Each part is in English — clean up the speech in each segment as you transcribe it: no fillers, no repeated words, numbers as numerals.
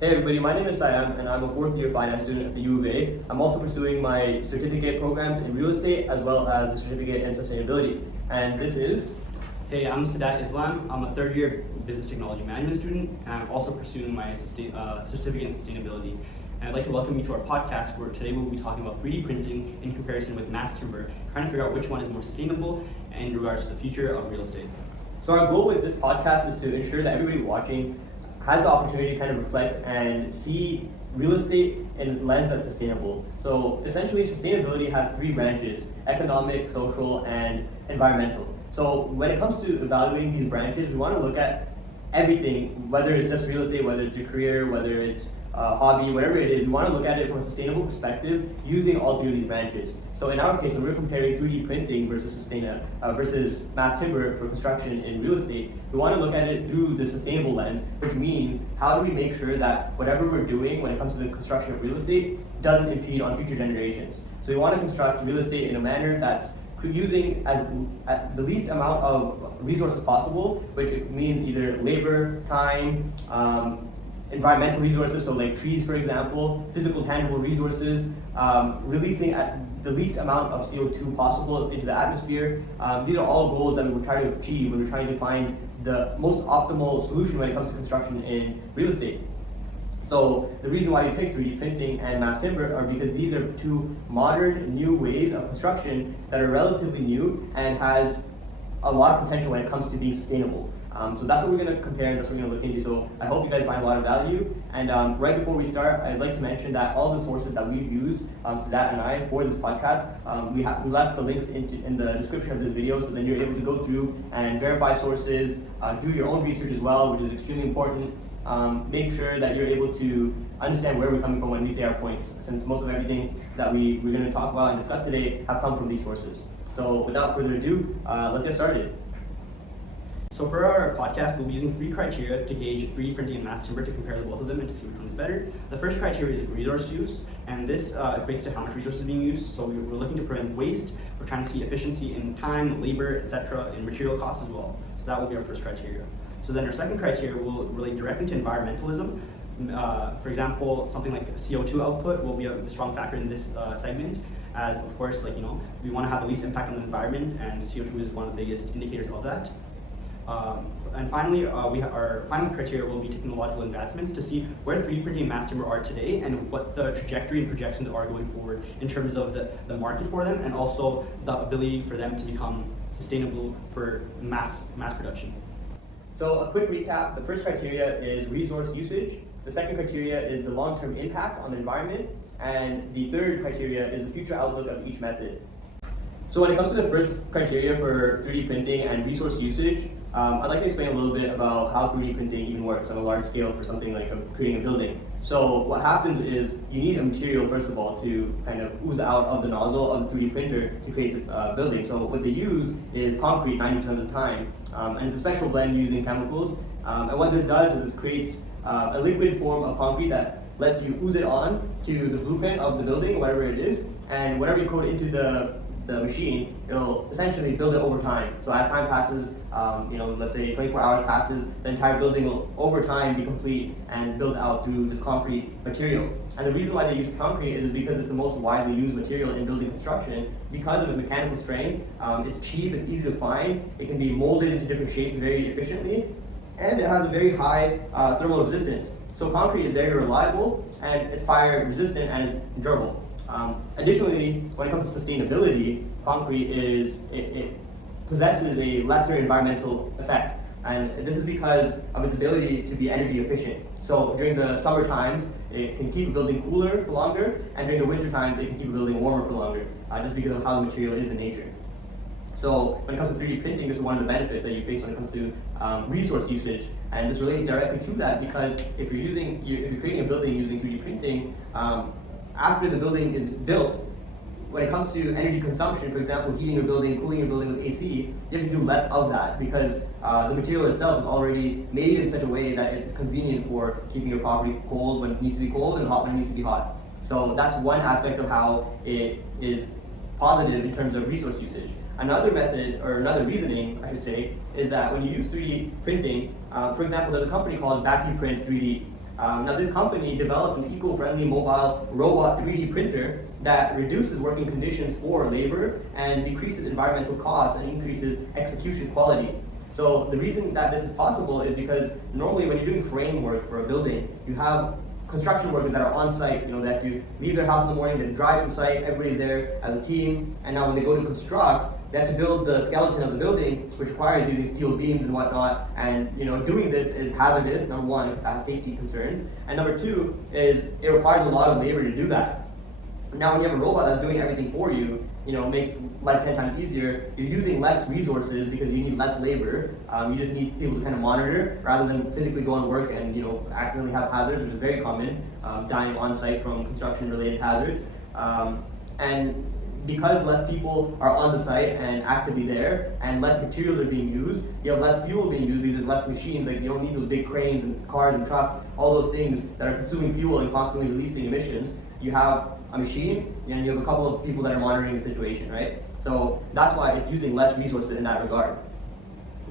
Hey everybody, my name is Sayem and I'm a fourth year finance student at the U of A. I'm also pursuing my certificate programs in real estate as well as the certificate in sustainability. And this is... Hey, I'm Sadat Islam. I'm a third year business technology management student and I'm also pursuing my certificate in sustainability. And I'd like to welcome you to our podcast where today we'll be talking about 3D printing in comparison with mass timber, trying to figure out which one is more sustainable in regards to the future of real estate. So our goal with this podcast is to ensure that everybody watching has the opportunity to kind of reflect and see real estate in a lens that's sustainable. So essentially sustainability has three branches: economic, social, and environmental. So when it comes to evaluating these branches, we want to look at everything, whether it's just real estate, whether it's your career, whether it's a hobby, whatever it is. We want to look at it from a sustainable perspective using all three of these branches. So in our case, when we're comparing 3D printing versus versus mass timber for construction in real estate, we want to look at it through the sustainable lens, which means how do we make sure that whatever we're doing when it comes to the construction of real estate doesn't impede on future generations. So we want to construct real estate in a manner that's using as the least amount of resources possible, which means either labor, time, environmental resources, so like trees, for example, physical tangible resources, releasing at the least amount of CO2 possible into the atmosphere. These are all goals that we were trying to achieve when we're trying to find the most optimal solution when it comes to construction in real estate. So the reason why we picked 3D printing and mass timber are because these are two modern, new ways of construction that are relatively new and has a lot of potential when it comes to being sustainable. So that's what we're going to compare and that's what we're going to look into. So I hope you guys find a lot of value. And right before we start, I'd like to mention that all the sources that we've used, Sadat and I, for this podcast, we left the links in the description of this video, so then you're able to go through and verify sources, do your own research as well, which is extremely important. Make sure that you're able to understand where we're coming from when we say our points, since most of everything that we're going to talk about and discuss today have come from these sources. So without further ado, let's get started. So for our podcast, we'll be using three criteria to gauge 3D printing and mass timber to compare the both of them and to see which one is better. The first criteria is resource use, and this equates to how much resources are being used. So we're looking to prevent waste. We're trying to see efficiency in time, labor, etc., and material costs as well. So that will be our first criteria. So then our second criteria will relate directly to environmentalism. For example, something like CO2 output will be a strong factor in this segment, as of course, we want to have the least impact on the environment, and CO2 is one of the biggest indicators of that. And finally, our final criteria will be technological advancements to see where 3D printing and mass timber are today and what the trajectory and projections are going forward in terms of the market for them and also the ability for them to become sustainable for mass production. So a quick recap: the first criteria is resource usage, the second criteria is the long-term impact on the environment, and the third criteria is the future outlook of each method. So when it comes to the first criteria for 3D printing and resource usage, I'd like to explain a little bit about how 3D printing even works on a large scale for something like creating a building. So what happens is you need a material, first of all, to kind of ooze out of the nozzle of the 3D printer to create the building. So what they use is concrete 90% of the time, and it's a special blend using chemicals. And what this does is it creates a liquid form of concrete that lets you ooze it on to the blueprint of the building, whatever it is, and whatever you coat into the machine, it'll essentially build it over time. So as time passes, let's say 24 hours passes, the entire building will over time be complete and built out through this concrete material. And the reason why they use concrete is because it's the most widely used material in building construction because of its mechanical strength. It's cheap, it's easy to find, it can be molded into different shapes very efficiently, and it has a very high thermal resistance. So concrete is very reliable and it's fire resistant and is durable. Additionally, when it comes to sustainability, concrete it possesses a lesser environmental effect, and this is because of its ability to be energy efficient. So during the summer times, it can keep a building cooler for longer, and during the winter times, it can keep a building warmer for longer, just because of how the material is in nature. So when it comes to 3D printing, this is one of the benefits that you face when it comes to resource usage, and this relates directly to that because if you're creating a building using 3D printing, after the building is built, when it comes to energy consumption, for example, heating your building, cooling your building with AC, you have to do less of that because the material itself is already made in such a way that it's convenient for keeping your property cold when it needs to be cold and hot when it needs to be hot. So that's one aspect of how it is positive in terms of resource usage. Another method, or another reasoning, I should say, is that when you use 3D printing, for example, there's a company called Print 3D. Now this company developed an eco-friendly mobile robot 3D printer that reduces working conditions for labor and decreases environmental costs and increases execution quality. So the reason that this is possible is because normally when you're doing framework for a building, you have construction workers that are on site. They have to leave their house in the morning, they drive to site, everybody's there as a team, and now when they go to construct, they have to build the skeleton of the building, which requires using steel beams and whatnot. And doing this is hazardous, number one, because it has safety concerns, and number two is it requires a lot of labor to do that. Now when you have a robot that's doing everything for you, it makes life 10 times easier. You're using less resources because you need less labor. You just need people to kind of monitor rather than physically go and work and accidentally have hazards, which is very common, dying on site from construction-related hazards. And because less people are on the site and actively there, and less materials are being used, you have less fuel being used because there's less machines. Like, you don't need those big cranes and cars and trucks, all those things that are consuming fuel and constantly releasing emissions. You have a machine, and you have a couple of people that are monitoring the situation, right? So that's why it's using less resources in that regard.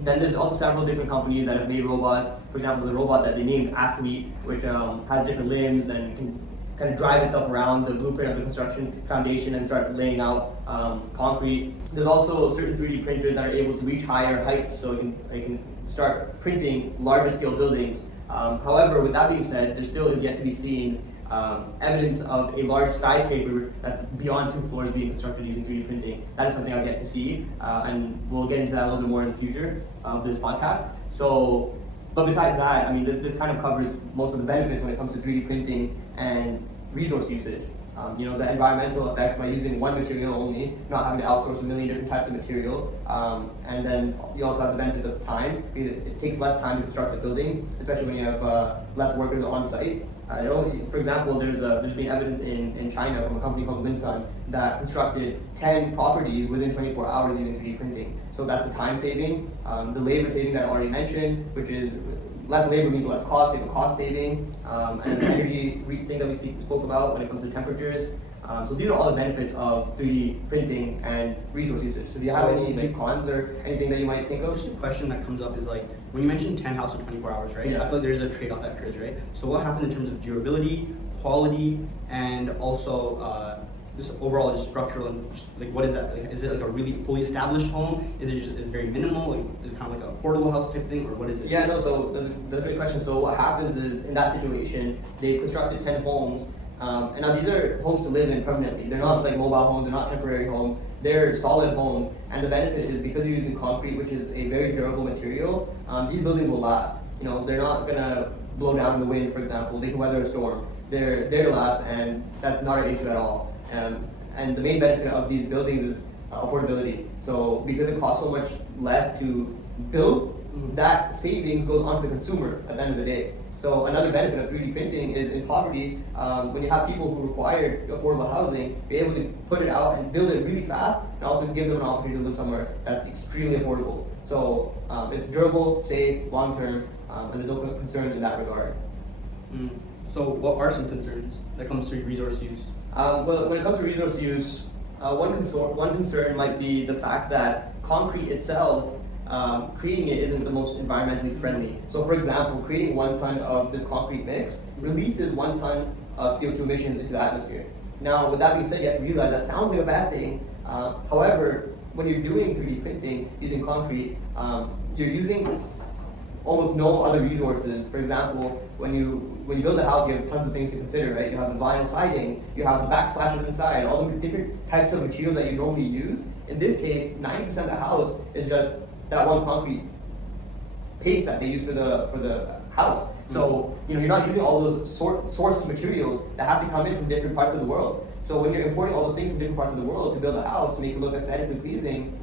Then there's also several different companies that have made robots. For example, there's a robot that they named Athlete, which has different limbs and can kind of drive itself around the blueprint of the construction foundation and start laying out concrete. There's also certain 3D printers that are able to reach higher heights, so it can start printing larger scale buildings. However, with that being said, there still is yet to be seen evidence of a large skyscraper that's beyond 2 floors being constructed using 3D printing. That is something I've yet to see, and we'll get into that a little bit more in the future of this podcast. But besides that, I mean, this kind of covers most of the benefits when it comes to 3D printing and resource usage. The environmental effects by using one material only, not having to outsource a million different types of material, and then you also have the benefits of time. It takes less time to construct a building, especially when you have less workers on site. For example, there's been evidence in China from a company called Linsun that constructed 10 properties within 24 hours using 3D printing. So that's a time saving, the labor saving that I already mentioned, which is less labor means less cost, you have a cost saving, and the energy thing that we spoke about when it comes to temperatures. So these are all the benefits of 3D printing and resource usage. So do you have any cons or anything that you might think of? Just a question that comes up is like, when you mentioned 10 houses in 24 hours, right? Yeah. I feel like there's a trade-off that occurs, right? So what happens in terms of durability, quality, and also this overall just structural, and like what is that? Like, is it like a really fully established home? Is it just very minimal? Like, is it kind of like a portable house type thing, or what is it? Yeah, no, so that's a great question. So what happens is, in that situation, they've constructed 10 homes, and now these are homes to live in permanently. They're not like mobile homes, they're not temporary homes, they're solid homes, and the benefit is because you're using concrete, which is a very durable material, these buildings will last. They're not gonna blow down in the wind, for example. They can weather a storm. They're there to last, and that's not an issue at all. And the main benefit of these buildings is affordability. So because it costs so much less to build, that savings goes onto the consumer at the end of the day. So another benefit of 3D printing is in poverty, when you have people who require affordable housing, be able to put it out and build it really fast, and also give them an opportunity to live somewhere that's extremely affordable. So it's durable, safe, long-term, and there's no concerns in that regard. So what are some concerns that comes to resource use? Well, when it comes to resource use, one concern might be the fact that concrete itself, creating it isn't the most environmentally friendly. So for example, creating 1 ton of this concrete mix releases 1 ton of CO2 emissions into the atmosphere. Now, with that being said, you have to realize that sounds like a bad thing. However, when you're doing 3D printing using concrete, you're using almost no other resources. For example, when you build a house, you have tons of things to consider, right? You have the vinyl siding, you have the backsplashes inside, all the different types of materials that you normally use. In this case, 90% of the house is just that one concrete paste that they use for the house. So you're not using all those sourced materials that have to come in from different parts of the world. So when you're importing all those things from different parts of the world to build a house to make it look aesthetically pleasing,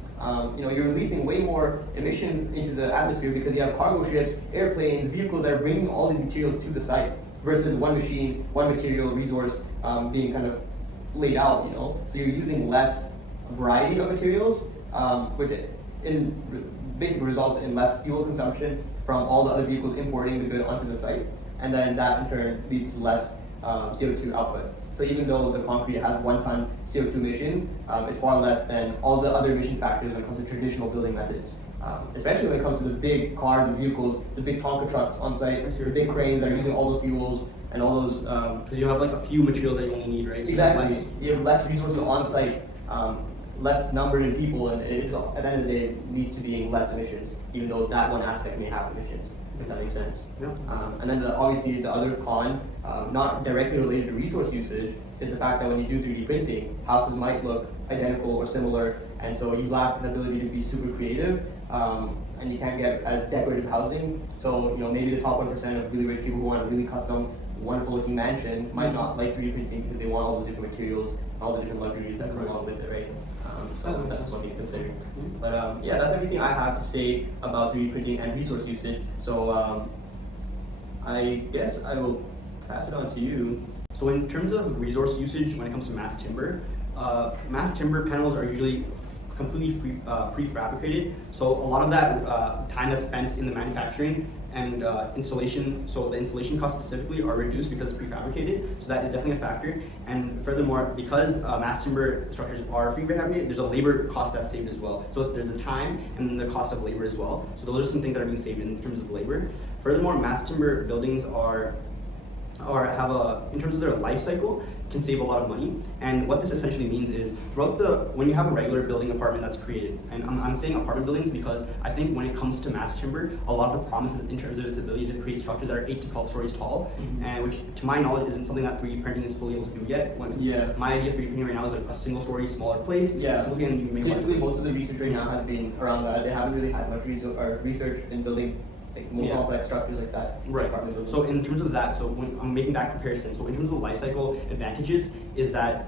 you're releasing way more emissions into the atmosphere because you have cargo ships, airplanes, vehicles that are bringing all these materials to the site versus one machine, one material resource being kind of laid out. So you're using less variety of materials, which basically results in less fuel consumption from all the other vehicles importing the good onto the site, and then that in turn leads to less CO2 output. So even though the concrete has 1 ton CO2 emissions, it's far less than all the other emission factors when it comes to traditional building methods. especially when it comes to the big cars and vehicles, the big Tonka trucks on site, the big cranes that are using all those fuels and all those. Because you have like a few materials that you only need, right? So Exactly. You have less resources on site, less number in people, and it is, at the end of the day, it leads to being less emissions, even though that one aspect may have emissions, if that makes sense. Yeah. And then obviously the other con, not directly related to resource usage, is the fact that when you do 3D printing, houses might look identical or similar, and so you lack the ability to be super creative, and you can't get as decorative housing. So maybe the top 1% of really rich people who want a really custom, wonderful looking mansion might not like 3D printing because they want all the different materials, all the different luxuries that come along with it, right? So that's just one thing to consider. But yeah, that's everything I have to say about 3D printing and resource usage. So I guess I will pass it on to you. So in terms of resource usage, when it comes to mass timber panels are usually completely prefabricated. So a lot of that time that's spent in the manufacturing and installation, so the installation costs specifically are reduced because it's prefabricated. So that is definitely a factor. And furthermore, because mass timber structures are prefabricated, there's a labor cost that's saved as well. So there's the time and then the cost of labor as well. So those are some things that are being saved in terms of labor. Furthermore, mass timber buildings in terms of their life cycle, can save a lot of money. And what this essentially means is when you have a regular building apartment that's created, and I'm saying apartment buildings because I think when it comes to mass timber, a lot of the promises in terms of its ability to create structures that are 8 to 12 stories tall, and which to my knowledge isn't something that 3D printing is fully able to do yet. My idea of 3D printing right now is like a single story, smaller place. Yeah. Typically, most of the research right now has been around that. They haven't really had much research in building more complex structures like that. Right. So in terms of that, so when I'm making that comparison, so in terms of the life cycle advantages, is that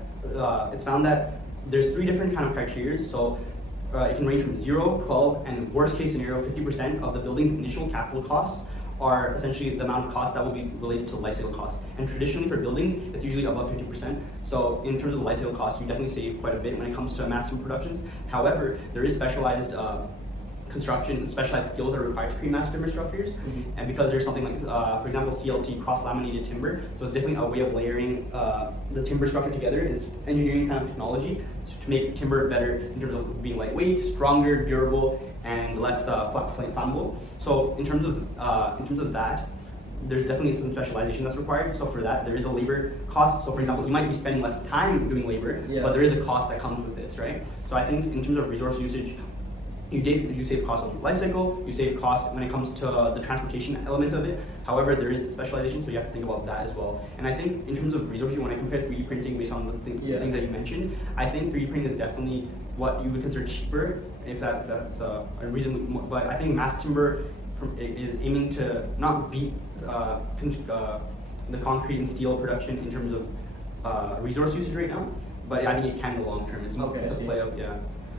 it's found that there's 3 different kind of criteria. So it can range from 0, 12, and worst case scenario, 50% of the building's initial capital costs are essentially the amount of costs that will be related to life cycle costs. And traditionally for buildings, it's usually above 50%. So in terms of the life cycle costs, you definitely save quite a bit when it comes to mass timber productions. However, there is specialized construction, specialized skills that are required to create mass timber structures, and because there's something like, for example, CLT, cross-laminated timber, so it's definitely a way of layering the timber structure together. It's engineering kind of technology to make timber better in terms of being lightweight, stronger, durable, and less flammable. So in terms of that, there's definitely some specialization that's required. So for that, there is a labor cost. So for example, you might be spending less time doing labor, but there is a cost that comes with this, right? So I think in terms of resource usage, you save costs on the life cycle, you save costs when it comes to the transportation element of it. However, there is the specialization, so you have to think about that as well. And I think in terms of resource, when I compare 3D printing based on the things that you mentioned, I think 3D printing is definitely what you would consider cheaper, if that's a reason. But I think mass timber is aiming to not beat the concrete and steel production in terms of resource usage right now, but I think it can in the long term. It's a play of,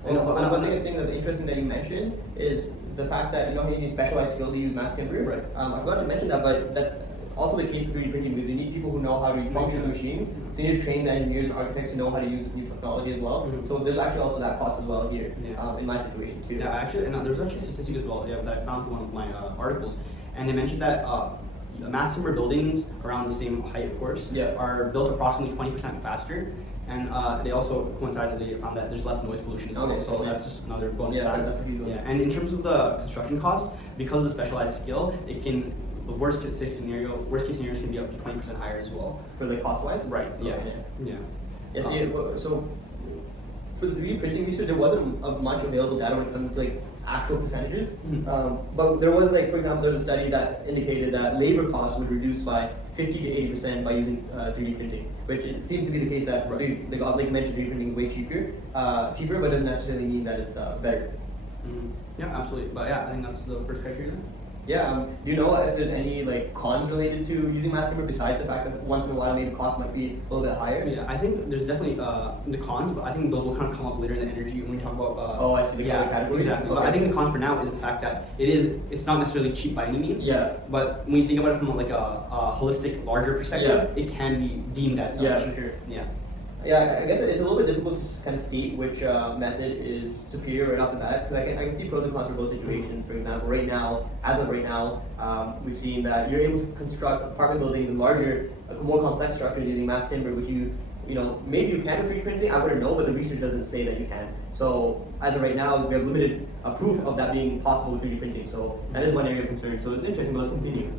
And one thing that's interesting that you mentioned is the fact that you need specialized skill to use mass timber. Right. I forgot to mention that, but that's also the case for 3D printing because you need people who know how to function the machines. So you need to train the engineers and architects to know how to use this new technology as well. So there's actually also that cost as well here in my situation too. Yeah, actually, and there's actually a statistic as well that I found from one of my articles, and they mentioned that mass timber buildings around the same height, of course, are built approximately 20% faster. And they also coincidentally found that there's less noise pollution as well, so that's just another bonus factor. That's a huge one. And in terms of the construction cost, because of the specialized skill, the worst case scenarios can be up to 20% higher as well. For the cost wise? Right. Yeah. So for the 3D printing research, there wasn't much available data when it comes to actual percentages. But there was for example, there's a study that indicated that labor costs would reduce by 50 to 80% by using 3D printing, which it seems to be the case that, like you mentioned, 3D printing is way cheaper, but doesn't necessarily mean that it's better. Yeah, absolutely. But I think that's the first criteria. Do you know if there's any cons related to using mass timber besides the fact that once in a while maybe cost might be a little bit higher? Yeah, I think there's definitely the cons, but I think those will kind of come up later in the energy when we talk about. I see the other categories. Exactly. Okay. But I think the cons for now is the fact that it's not necessarily cheap by any means. Yeah. But when you think about it from a holistic, larger perspective, it can be deemed as such. Yeah, for sure. Yeah, I guess it's a little bit difficult to kind of state which method is superior right off the bat, because I can see pros and cons for both situations. For example, as of right now, we've seen that you're able to construct apartment buildings and larger, more complex structures using mass timber, which maybe you can with 3D printing, I wouldn't know, but the research doesn't say that you can. So as of right now, we have limited a proof of that being possible with 3D printing. So that is one area of concern. So it's interesting, but let's continue.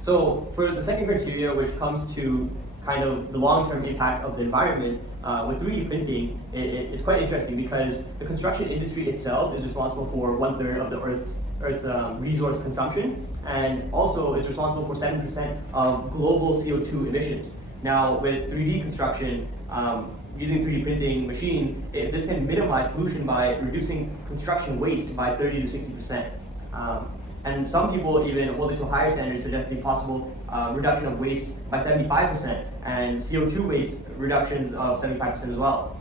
So for the second criteria, which comes to kind of the long-term impact of the environment, with 3D printing, it's quite interesting because the construction industry itself is responsible for 1/3 of the Earth's resource consumption, and also is responsible for 7% of global CO2 emissions. Now, with 3D construction, using 3D printing machines, this can minimize pollution by reducing construction waste by 30 to 60%. And some people even hold it to a higher standard, suggesting possible reduction of waste by 75% and CO2 waste reductions of 75% as well.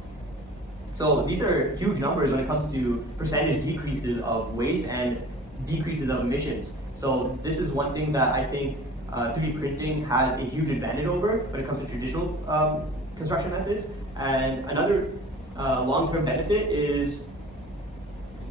So these are huge numbers when it comes to percentage decreases of waste and decreases of emissions. So this is one thing that I think 3D printing has a huge advantage over when it comes to traditional construction methods. And another long-term benefit is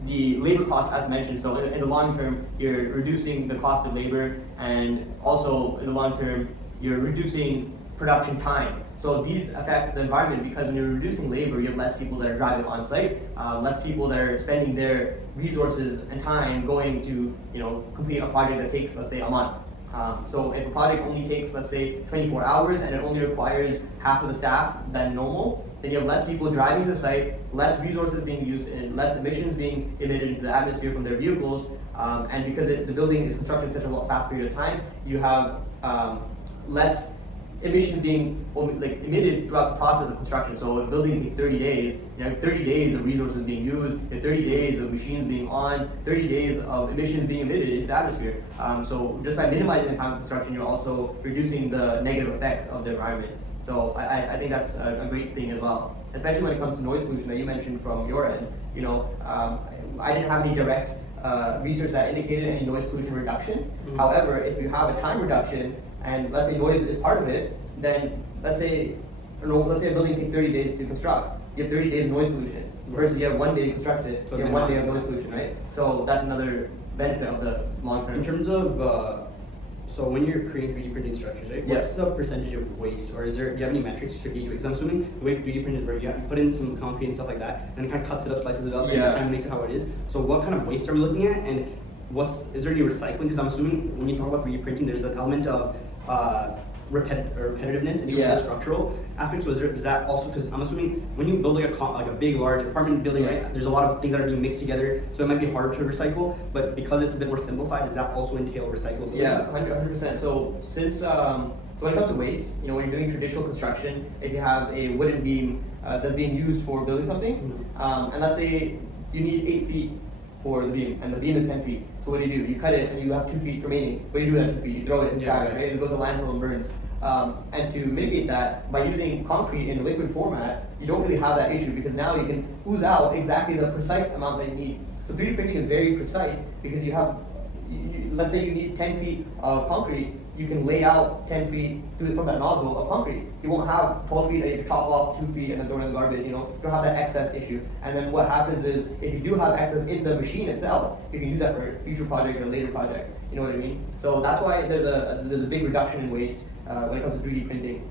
the labor costs, as mentioned. So in the long term, you're reducing the cost of labor, and also in the long term, you're reducing production time. So these affect the environment because when you're reducing labor, you have less people that are driving on site, less people that are spending their resources and time going to complete a project that takes, let's say, a month. So if a project only takes, let's say, 24 hours and it only requires half of the staff than normal, then you have less people driving to the site, less resources being used, and less emissions being emitted into the atmosphere from their vehicles. And because the building is constructed in such a fast period of time, you have less emissions being emitted throughout the process of construction. So if a building takes 30 days, you have 30 days of resources being used, you have 30 days of machines being on, 30 days of emissions being emitted into the atmosphere. So just by minimizing the time of construction, you're also reducing the negative effects of the environment. So I think that's a great thing as well, especially when it comes to noise pollution that you mentioned from your end. I didn't have any direct research that indicated any noise pollution reduction. Mm-hmm. However, if you have a time reduction, and let's say noise is part of it, then let's say a building takes 30 days to construct. You have 30 days of noise pollution. Versus you have 1 day to construct it, you have 1 day of noise pollution, right? So that's another benefit of the long term. In terms of, so when you're creating 3D printing structures, right? What's the percentage of waste, or do you have any metrics to gauge? Because I'm assuming the way 3D printing is where you put in some concrete and stuff like that, and it kind of cuts it up, slices it up, and it kind of makes it how it is. So what kind of waste are we looking at, and is there any recycling? Because I'm assuming when you talk about 3D printing, there's an element of repetitiveness in terms of the structural aspect. So is that also, because I'm assuming when you build like a big, large apartment building, right, there's a lot of things that are being mixed together, so it might be harder to recycle, but because it's a bit more simplified, does that also entail recyclability? Yeah, 100%. So since, so when it comes to waste, when you're doing traditional construction, if you have a wooden beam that's being used for building something, and let's say you need 8 feet for the beam, and the beam is 10 feet. So what do? You cut it, and you have 2 feet remaining. What do you do with that 2 feet? You throw it in the trash, right? It goes to landfill and burns. And to mitigate that, by using concrete in a liquid format, you don't really have that issue because now you can ooze out exactly the precise amount that you need. So 3D printing is very precise because you have, let's say you need 10 feet of concrete, you can lay out 10 feet from that nozzle of concrete. You won't have 12 feet that you have to chop off 2 feet and then throw it in the garbage, you don't have that excess issue. And then what happens is, if you do have excess in the machine itself, you can use that for a future project or a later project, you know what I mean? So that's why there's a big reduction in waste when it comes to 3D printing.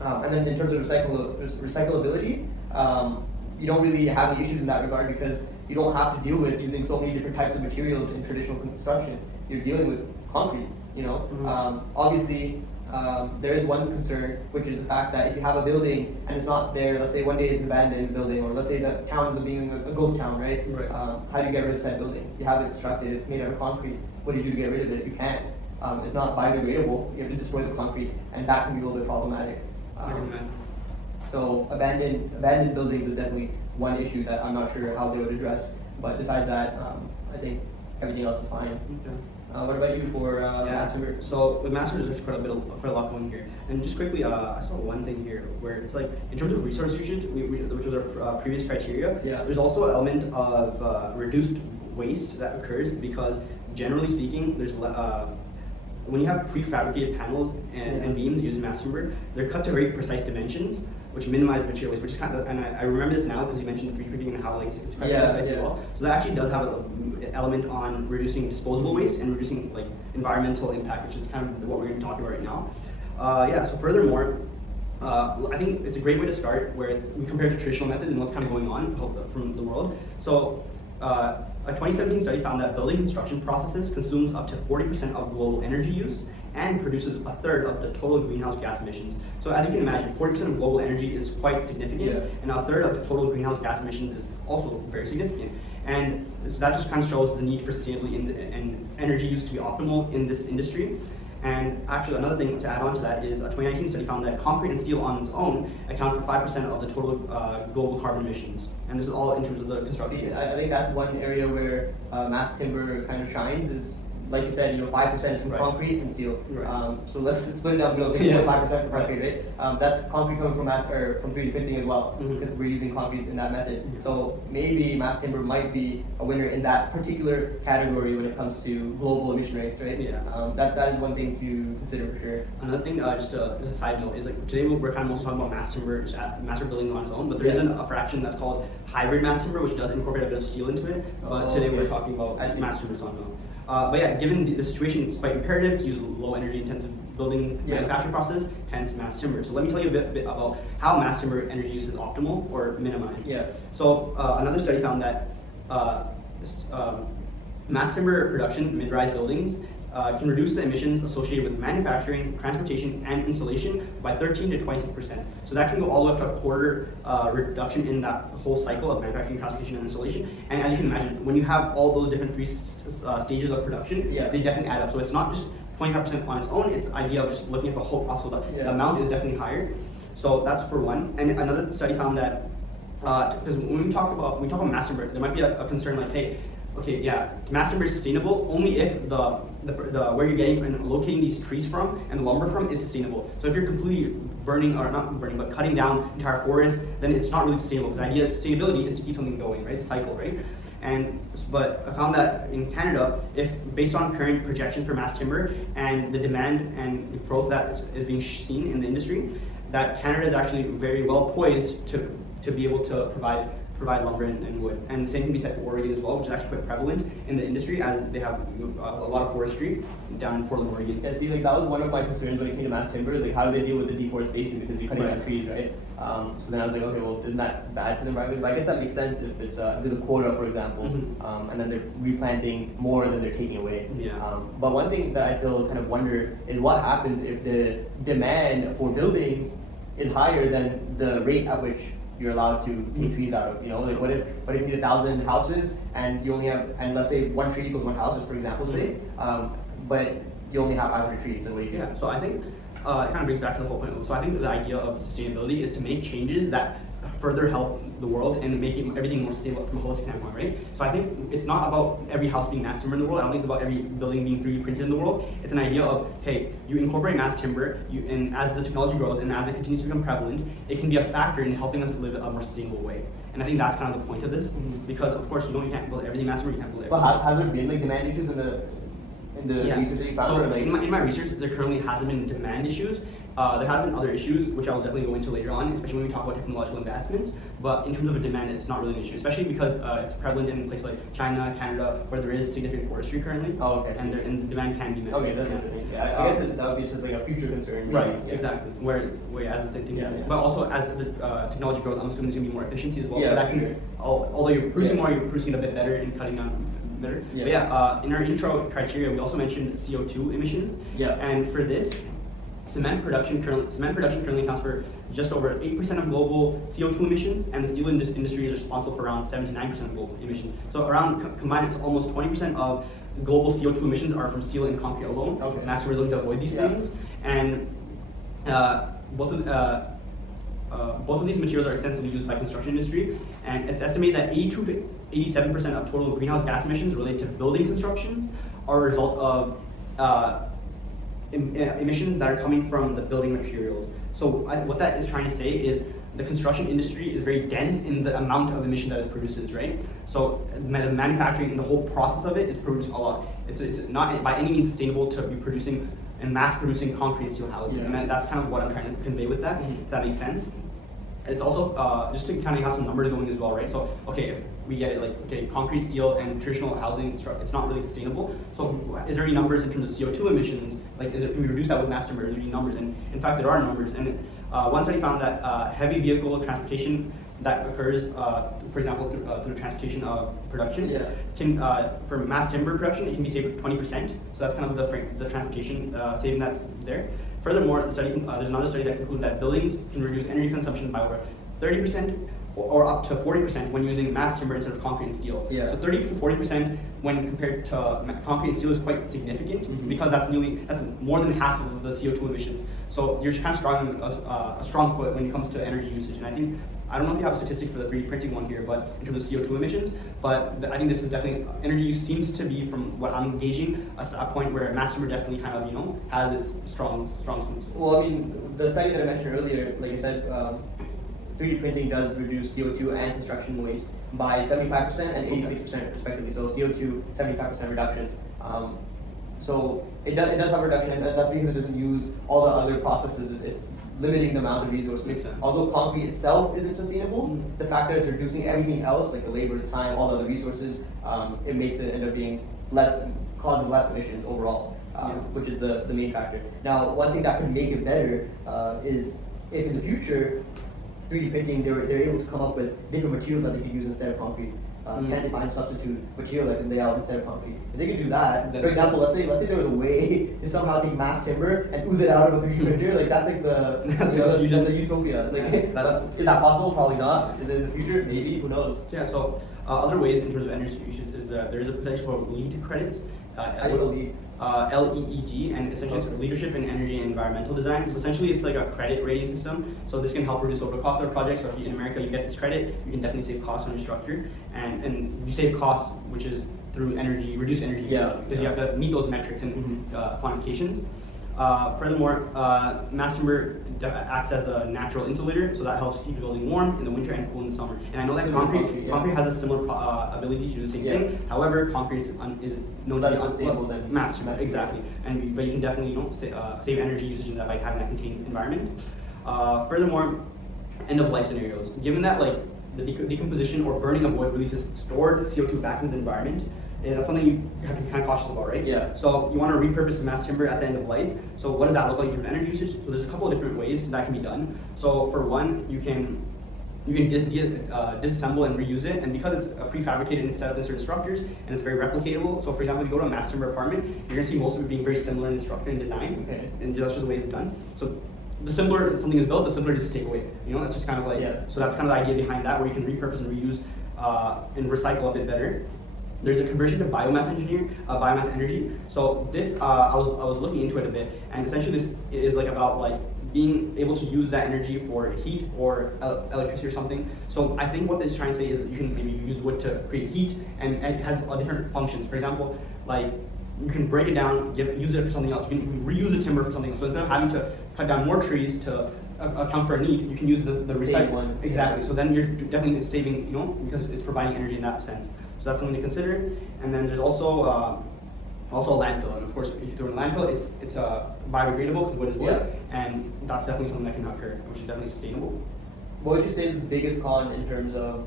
And then in terms of recyclability, you don't really have any issues in that regard because you don't have to deal with using so many different types of materials in traditional construction. You're dealing with concrete. Obviously, there is one concern, which is the fact that if you have a building and it's not there, let's say one day it's an abandoned building, or let's say the town is being a ghost town, right? How do you get rid of that building? You have it constructed, it's made out of concrete. What do you do to get rid of it? You can't. It's not biodegradable. You have to destroy the concrete, and that can be a little bit problematic. So abandoned buildings is definitely one issue that I'm not sure how they would address. But besides that, I think everything else is fine. What about you for Master? So with Master, there's quite a lot going here. And just quickly, I saw one thing here where it's like, in terms of resource usage, which was our previous criteria, there's also an element of reduced waste that occurs because, generally speaking, there's when you have prefabricated panels and beams using mass timber, they're cut to very precise dimensions, which minimize material waste, which is kind of, and I remember this now because you mentioned 3D printing and how it's quite precise as well. So that actually does have an element on reducing disposable waste and reducing environmental impact, which is kind of what we're going to be talking about right now. So furthermore, I think it's a great way to start where we compare to traditional methods and what's kind of going on from the world. So a 2017 study found that building construction processes consumes up to 40% of global energy use and produces a third of the total greenhouse gas emissions. So as you can imagine, 40% of global energy is quite significant, and a third of total greenhouse gas emissions is also very significant. And so that just kind of shows the need for sustainability and energy use to be optimal in this industry. And actually, another thing to add on to that is a 2019 study found that concrete and steel on its own account for 5% of the total global carbon emissions. And this is all in terms of the construction. See, I think that's one area where mass timber kind of shines is, like you said, 5% from concrete and steel. So let's split it down below, say 5% for concrete, right? That's concrete coming from from 3D printing as well, because we're using concrete in that method. So maybe mass timber might be a winner in that particular category when it comes to global emission rates, right? That is one thing to consider for sure. Another thing, just a side note, is like today we're kind of mostly talking about mass timber, just mass timber building on its own, but there is a fraction that's called hybrid mass timber, which does incorporate a bit of steel into it. But today we're talking about mass timber on its own. But yeah, given the situation, it's quite imperative to use low energy intensive building manufacturing process, hence mass timber. So let me tell you a bit about how mass timber energy use is optimal or minimized. So another study found that mass timber production mid-rise buildings can reduce the emissions associated with manufacturing, transportation, and installation by 13 to 26%. So that can go all the way up to a quarter reduction in that whole cycle of manufacturing, transportation, and installation. And as you can imagine, when you have all those different three stages of production, they definitely add up. So it's not just 25% on its own, it's the idea of just looking at the whole process. So the amount is definitely higher. So that's for one. And another study found that, because when we talk about mass timber, there might be a concern like, hey, okay, mass timber is sustainable only if the where you're getting and locating these trees from and the lumber from is sustainable. So if you're completely burning, or not burning, but cutting down entire forests, then it's not really sustainable, because the idea of sustainability is to keep something going, right? It's a cycle, right? But I found that in Canada, if based on current projections for mass timber and the demand and the growth that is being seen in the industry, that Canada is actually very well poised to be able to provide lumber and wood. And the same can be said for Oregon as well, which is actually quite prevalent in the industry, as they have a lot of forestry down in Portland, Oregon. Yeah, see, like that was one of my concerns when it came to mass timber, like how do they deal with the deforestation, because you're cutting down trees, right? So then I was like, okay, well, isn't that bad for the environment? But I guess that makes sense if it's if there's a quota, for example, and then they're replanting more than they're taking away. But one thing that I still kind of wonder is what happens if the demand for buildings is higher than the rate at which you're allowed to take trees out of, like what if you need 1,000 houses and you only have, and let's say one tree equals one house, just for example, say, but you only have 500 trees, and what do you do? So I think it kind of brings back to the whole point. So I think the idea of sustainability is to make changes that further help the world and make everything more sustainable from a holistic standpoint, right? So I think it's not about every house being mass timber in the world. I don't think it's about every building being 3D printed in the world. It's an idea of, hey, you incorporate mass timber, and as the technology grows and as it continues to become prevalent, it can be a factor in helping us live a more sustainable way. And I think that's kind of the point of this, because of course you can't build everything mass timber, you can't build everything. But has there been like demand issues in the research that you found? So in my research, there currently hasn't been demand issues. There has been other issues, which I'll definitely go into later on, especially when we talk about technological advancements. But in terms of a demand, it's not really an issue, especially because it's prevalent in places like China, Canada, where there is significant forestry currently. And the demand can be met. Okay, that's interesting. Yeah, I guess that would be just like a future concern. Right, exactly. Where as the thing, but also as the technology grows, I'm assuming there's gonna be more efficiency as well. So that can, although you're producing more, you're producing it a bit better and cutting down better. But in our intro criteria, we also mentioned CO2 emissions. And for this, cement production currently accounts for just over 8% of global CO2 emissions, and the steel industry is responsible for around 7 to 9% of global emissions. So around combined, it's almost 20% of global CO2 emissions are from steel and concrete alone. And that's why we're looking to avoid these things. And both of these materials are extensively used by construction industry, and it's estimated that 82 to 87% of total greenhouse gas emissions related to building constructions are a result of emissions that are coming from the building materials. So what that is trying to say is the construction industry is very dense in the amount of emission that it produces, right? So the manufacturing and the whole process of it is producing a lot. It's not by any means sustainable to be producing and mass producing concrete and steel housing. And that's kind of what I'm trying to convey with that, if that makes sense. It's also, just to kind of have some numbers going as well, right? So, okay, we get it like, okay, concrete, steel, and traditional housing, it's not really sustainable. So is there any numbers in terms of CO2 emissions? Like, can we reduce that with mass timber? Are there any numbers? And in fact, there are numbers. And one study found that heavy vehicle transportation that occurs, for example, through transportation of production, can for mass timber production, it can be saved 20%. So that's kind of the transportation saving that's there. Furthermore, there's another study that concluded that buildings can reduce energy consumption by over 30% or up to 40% when using mass timber instead of concrete and steel. So 30 to 40% when compared to concrete and steel is quite significant, because that's more than half of the CO2 emissions. So you're kind of strong a strong foot when it comes to energy usage. And I don't know if you have a statistic for the 3D printing one here, but in terms of CO2 emissions, but I think this is definitely, energy use seems to be, from what I'm gauging, a point where mass timber definitely kind of, has its strong swings. Well, I mean, the study that I mentioned earlier, like you said, 3D printing does reduce CO2 and construction waste by 75% and 86% respectively. So CO2, 75% reductions. So it does have a reduction, and that's because it doesn't use all the other processes. It's limiting the amount of resources. Although concrete itself isn't sustainable, the fact that it's reducing everything else, like the labor, the time, all the other resources, it makes it end up being causes less emissions overall, which is the main factor. Now, one thing that could make it better is if in the future, 3D printing, they're able to come up with different materials that they could use instead of concrete. Can they find a substitute material that can lay out instead of concrete? If they could do that, for example, let's say there was a way to somehow take mass timber and ooze it out of a 3D printer, like that's like that's a utopia. Like, is that possible? Probably not. Is it in the future? Maybe. Who knows? Yeah. So other ways in terms of energy usage is there is a potential for LEED credits. LEED. LEED, and essentially it's leadership in energy and environmental design. So essentially it's like a credit rating system. So this can help reduce overall cost of projects. So if in America you get this credit, you can definitely save costs on your structure, and you save costs, which is through reduced energy usage, because you have to meet those metrics and quantifications. Furthermore, mass timber acts as a natural insulator, so that helps keep the building warm in the winter and cool in the summer. And I know that concrete has a similar ability to do the same thing. However, concrete is known to be unstable than mass timber. Exactly. But you can definitely save energy usage in that by having that contained environment. Furthermore, end of life scenarios. Given that the decomposition or burning of wood releases stored CO2 back into the environment, that's something you have to be kind of cautious about, right? Yeah. So you want to repurpose the mass timber at the end of life. So what does that look like in terms of energy usage? So there's a couple of different ways that can be done. So for one, you can disassemble and reuse it, and because it's prefabricated and set up in certain structures, and it's very replicatable. So for example, if you go to a mass timber apartment, you're gonna see most of it being very similar in structure and design, and that's just the way it's done. So the simpler something is built, the simpler it is to take away. That's just kind of like, so that's kind of the idea behind that, where you can repurpose and reuse and recycle a bit better. There's a conversion to biomass energy. So this, I was looking into it a bit, and essentially this is about being able to use that energy for heat or electricity or something. So I think what they're trying to say is that you can maybe use wood to create heat, and it has different functions. For example, you can break it down, use it for something else. You can reuse the timber for something else. So instead of having to cut down more trees to account for a need, you can use the recycled one. Exactly. So then you're definitely saving, because it's providing energy in that sense. So that's something to consider. And then there's also a landfill. And of course, if you throw in a landfill, it's biodegradable because wood is wood, and that's definitely something that can occur, which is definitely sustainable. What would you say is the biggest con in terms of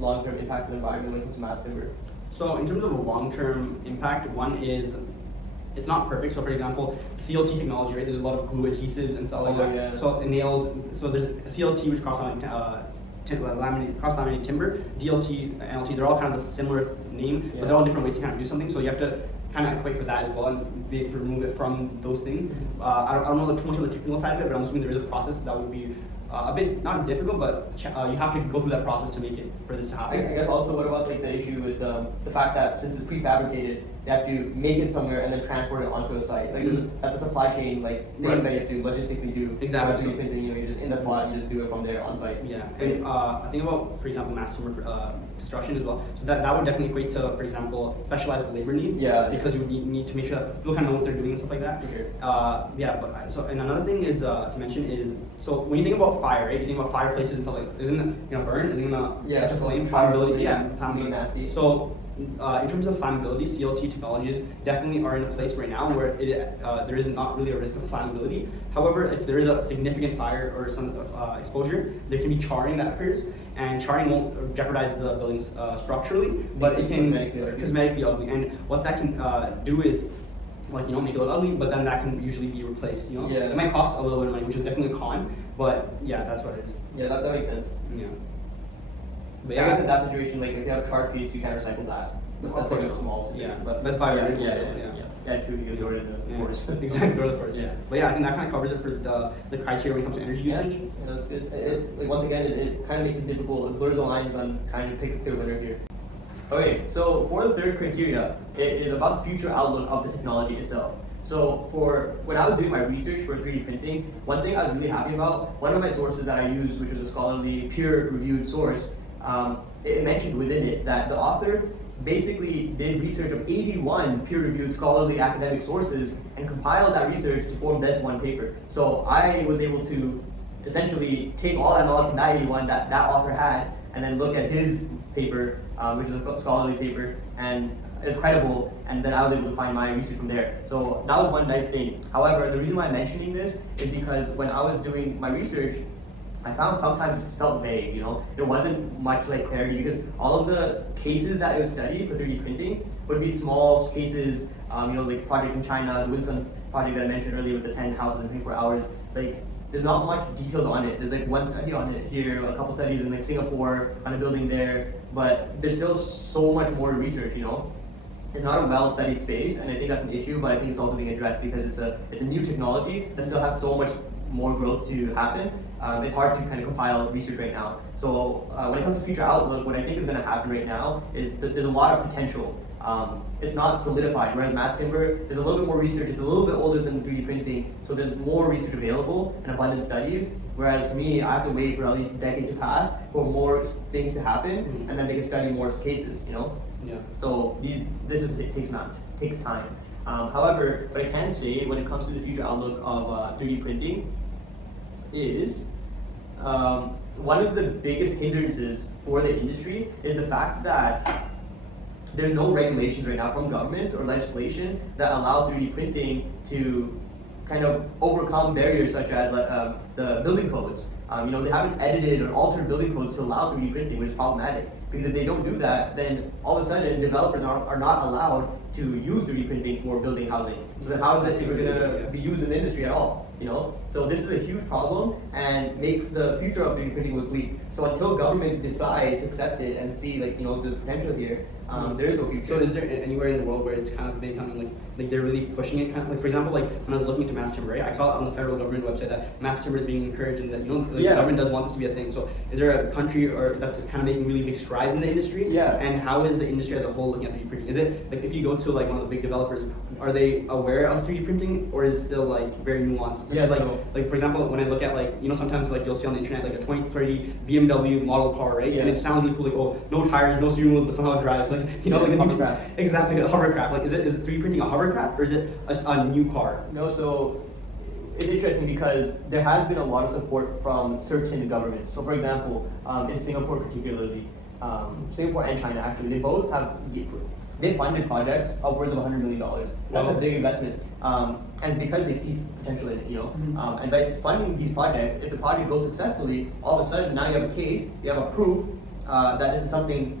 long-term impact on the environment when it comes to mass timber? So in terms of a long-term impact, one is it's not perfect. So for example, CLT technology, right? There's a lot of glue adhesives and stuff like that. Yeah. So it nails. So there's a CLT, which cross-laminated timber, DLT, NLT. They're all kind of a similar name, but they're all different ways to kind of do something. So you have to kind of equate for that as well and be able to remove it from those things. I don't know too much of the technical side of it, but I'm assuming there is a process that would be a bit not difficult, but you have to go through that process to make it for this to happen. I guess also, what about the issue with the fact that since it's prefabricated, they have to make it somewhere and then transport it onto a site. That's a supply chain thing that you have to logistically do. Exactly. So you're just in the spot, you just do it from there on site. Yeah, and I think about, for example, mass timber construction as well. So that would definitely equate to, for example, specialized labor needs. Yeah. Because you would need to make sure that people kind of know what they're doing and stuff like that. For sure. And another thing is to mention is, so when you think about fire, right? You think about fireplaces and stuff like, isn't it gonna burn? Isn't it gonna catch a flame? Flammability. Flammability. Nasty. So In terms of flammability, CLT technologies definitely are in a place right now where there is not really a risk of flammability. However, if there is a significant fire or some exposure, there can be charring that occurs, and charring won't jeopardize the buildings structurally, but it can cosmetically ugly. And what that can do is, like, make it look ugly, but then that can usually be replaced. Yeah. It might cost a little bit of money, which is definitely a con, but yeah, that's what it is. Yeah, that makes sense. Yeah. But I guess in that situation, like if you have a charred piece, you can't recycle that. That's like a small situation. Yeah, but that's biodegradable. Yeah, true. You throw it in the forest. Exactly, throw it in the forest. Yeah. But yeah, I think that kind of covers it for the criteria when it comes to energy usage. Yeah, that's good. Like once again, it kind of makes it difficult. It blurs the lines on trying to pick a clear winner here. Okay, so for the third criteria, it is about the future outlook of the technology itself. So when I was doing my research for 3D printing, one thing I was really happy about, one of my sources that I used, which was a scholarly peer-reviewed source, it mentioned within it that the author basically did research of 81 peer-reviewed scholarly academic sources and compiled that research to form this one paper. So I was able to essentially take all that knowledge from that 81 that author had and then look at his paper, which is a scholarly paper, and is credible, and then I was able to find my research from there. So that was one nice thing. However, the reason why I'm mentioning this is because when I was doing my research, I found sometimes it felt vague, There wasn't much like clarity because all of the cases that I would study for 3D printing would be small cases, like project in China, the Winson project that I mentioned earlier with the 10 houses in 24 hours. Like, there's not much details on it. There's like one study on it here, a couple studies in like Singapore on a building there, but there's still so much more to research, It's not a well-studied space, and I think that's an issue, but I think it's also being addressed because it's a new technology that still has so much more growth to happen. It's hard to kind of compile research right now. So when it comes to future outlook, what I think is going to happen right now is that there's a lot of potential. It's not solidified, whereas mass timber, there's a little bit more research. It's a little bit older than 3D printing, so there's more research available and abundant studies. Whereas for me, I have to wait for at least a decade to pass for more things to happen, and then they can study more cases, Yeah. So it takes time. However, what I can say when it comes to the future outlook of 3D printing is one of the biggest hindrances for the industry is the fact that there's no regulations right now from governments or legislation that allows 3D printing to kind of overcome barriers such as the building codes. They haven't edited or altered building codes to allow 3D printing, which is problematic. Because if they don't do that, then all of a sudden developers are not allowed to use 3D printing for building housing. So then how is this even going to be used in the industry at all? So this is a huge problem and makes the future of 3D printing look bleak. So until governments decide to accept it and see the potential here, there is no future. So is there anywhere in the world where it's kind of becoming like they're really pushing it? Kind of like, for example, like when I was looking into mass timber, right? I saw on the federal government website that mass timber is being encouraged and that the government does want this to be a thing. So is there a country that's kind of making really big strides in the industry? Yeah. And how is the industry as a whole looking at 3D printing? Is it like if you go to like one of the big developers, are they aware of 3D printing, or is it still like very nuanced? Such as like for example, when I look at sometimes like you'll see on the internet like a 2030 BMW model car, right? Yeah. And it sounds really cool, like no tires, no steering wheel, but somehow it drives, like a hovercraft. Exactly, a hovercraft. Like is it 3D printing a hovercraft, or is it a new car? No, so it's interesting because there has been a lot of support from certain governments. So for example, in Singapore particularly, Singapore and China actually, they funded projects upwards of $100 million. That's a big investment. And because they see potential in it, and by funding these projects, if the project goes successfully, all of a sudden now you have a case, you have a proof that this is something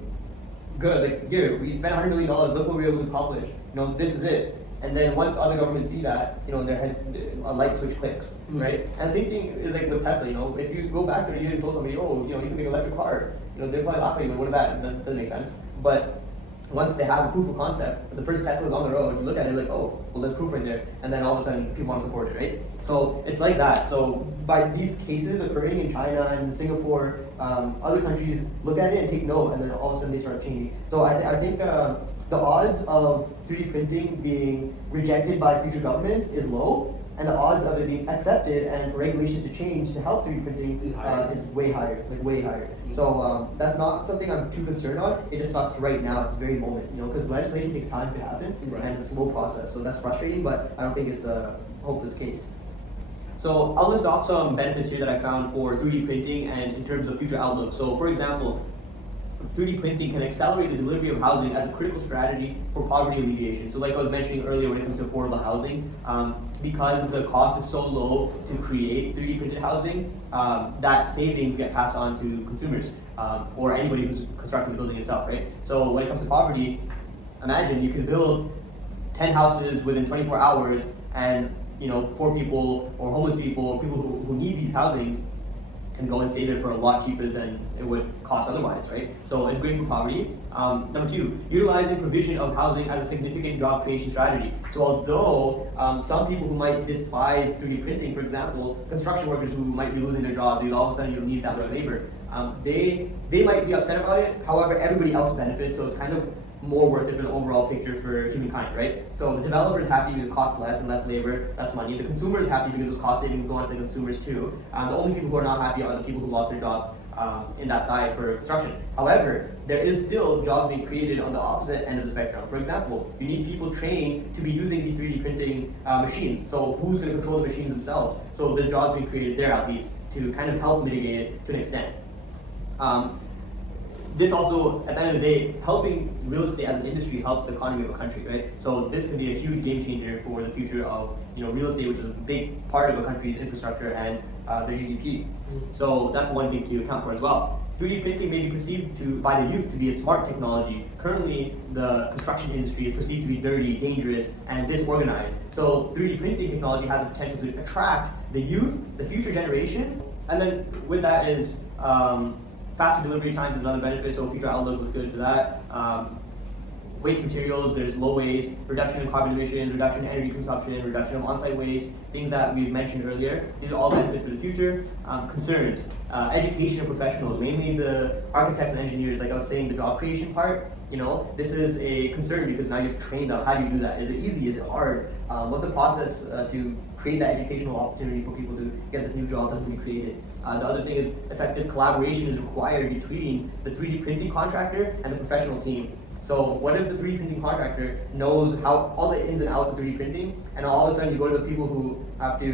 good. Like here, we spent $100 million, look what we were able to accomplish. This is it. And then once other governments see that, their head, a light switch clicks, right? And same thing is like with Tesla. If you go back 30 years and told somebody, you can make an electric car, they're probably laughing at you, like, what is that? That doesn't make sense. But once they have a proof of concept, the first Tesla is on the road, you look at it like, oh, well, there's proof right there, and then all of a sudden people want to support it, right? So it's like that. So by these cases occurring in China and Singapore, other countries look at it and take note, and then all of a sudden they start changing. So I think the odds of 3D printing being rejected by future governments is low, and the odds of it being accepted and for regulations to change to help 3D printing is way higher, like way higher. So that's not something I'm too concerned on. It just sucks right now at this very moment, because legislation takes time to happen, and it's a slow process. So that's frustrating, but I don't think it's a hopeless case. So I'll list off some benefits here that I found for 3D printing and in terms of future outlook. So for example, 3D printing can accelerate the delivery of housing as a critical strategy for poverty alleviation. So like I was mentioning earlier when it comes to affordable housing, because the cost is so low to create 3D printed housing, that savings get passed on to consumers or anybody who's constructing the building itself, right? So when it comes to poverty, imagine you can build 10 houses within 24 hours and poor people or homeless people or people who need these housings can go and stay there for a lot cheaper than it would cost otherwise, right? So it's great for poverty. Number two, utilizing provision of housing as a significant job creation strategy. So although some people who might despise 3D printing, for example, construction workers who might be losing their job because all of a sudden you don't need that much labor, they might be upset about it. However, everybody else benefits, so it's kind of more worth it for the overall picture for humankind, right? So the developer is happy because it costs less and less labor, less money. The consumer is happy because those cost savings go on to the consumers too. The only people who are not happy are the people who lost their jobs in that side for construction. However, there is still jobs being created on the opposite end of the spectrum. For example, you need people trained to be using these 3D printing machines. So who's going to control the machines themselves? So there's jobs being created there at least to kind of help mitigate it to an extent. This also, at the end of the day, helping real estate as an industry helps the economy of a country, right? So this can be a huge game changer for the future of real estate, which is a big part of a country's infrastructure and their GDP. So that's one thing to account for as well. 3D printing may be perceived by the youth to be a smart technology. Currently, the construction industry is perceived to be dirty, dangerous, and disorganized. So 3D printing technology has the potential to attract the youth, the future generations, and then with that is faster delivery times is another benefit, so future outlook was good for that. Waste materials, there's low waste, reduction in carbon emissions, reduction in energy consumption, reduction of on-site waste, things that we've mentioned earlier. These are all benefits for the future. Concerns, education of professionals, mainly the architects and engineers, like I was saying, the job creation part, this is a concern because now you have to train them. How do you do that? Is it easy? Is it hard? What's the process to create that educational opportunity for people to get this new job that's been created? The other thing is effective collaboration is required between the 3D printing contractor and the professional team. So what if the 3D printing contractor knows how all the ins and outs of 3D printing, and all of a sudden you go to the people who have to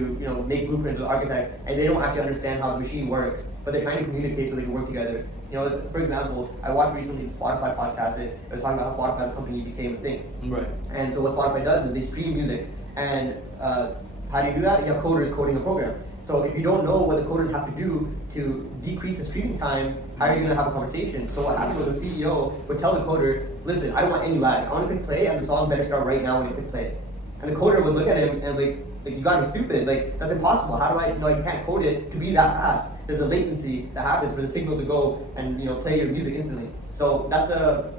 make blueprints with architects, and they don't actually understand how the machine works, but they're trying to communicate so they can work together. For example, I watched recently the Spotify podcast. It was talking about how Spotify as a company became a thing. Right. And so what Spotify does is they stream music, and how do you do that? You have coders coding a program. So if you don't know what the coders have to do to decrease the streaming time, how are you going to have a conversation? So what happens was the CEO would tell the coder, listen, I don't want any lag. I want to click play, and the song better start right now when you click play. And the coder would look at him and like you gotta be stupid. Like, that's impossible. How do I know you can't code it to be that fast? There's a latency that happens for the signal to go and play your music instantly. So that's a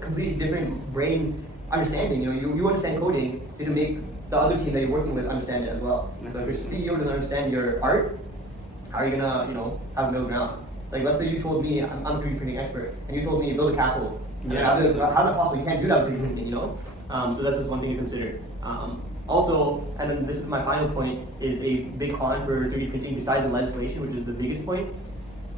completely different brain understanding. You understand coding, you can make the other team that you're working with understand it as well. So if your CEO doesn't understand your art, how are you gonna have a middle ground? Like, let's say you told me I'm a 3D printing expert, and you told me build a castle. Yeah. How's that possible? You can't do that with 3D printing, So that's just one thing to consider. Also, and then this is my final point, is a big con for 3D printing besides the legislation, which is the biggest point,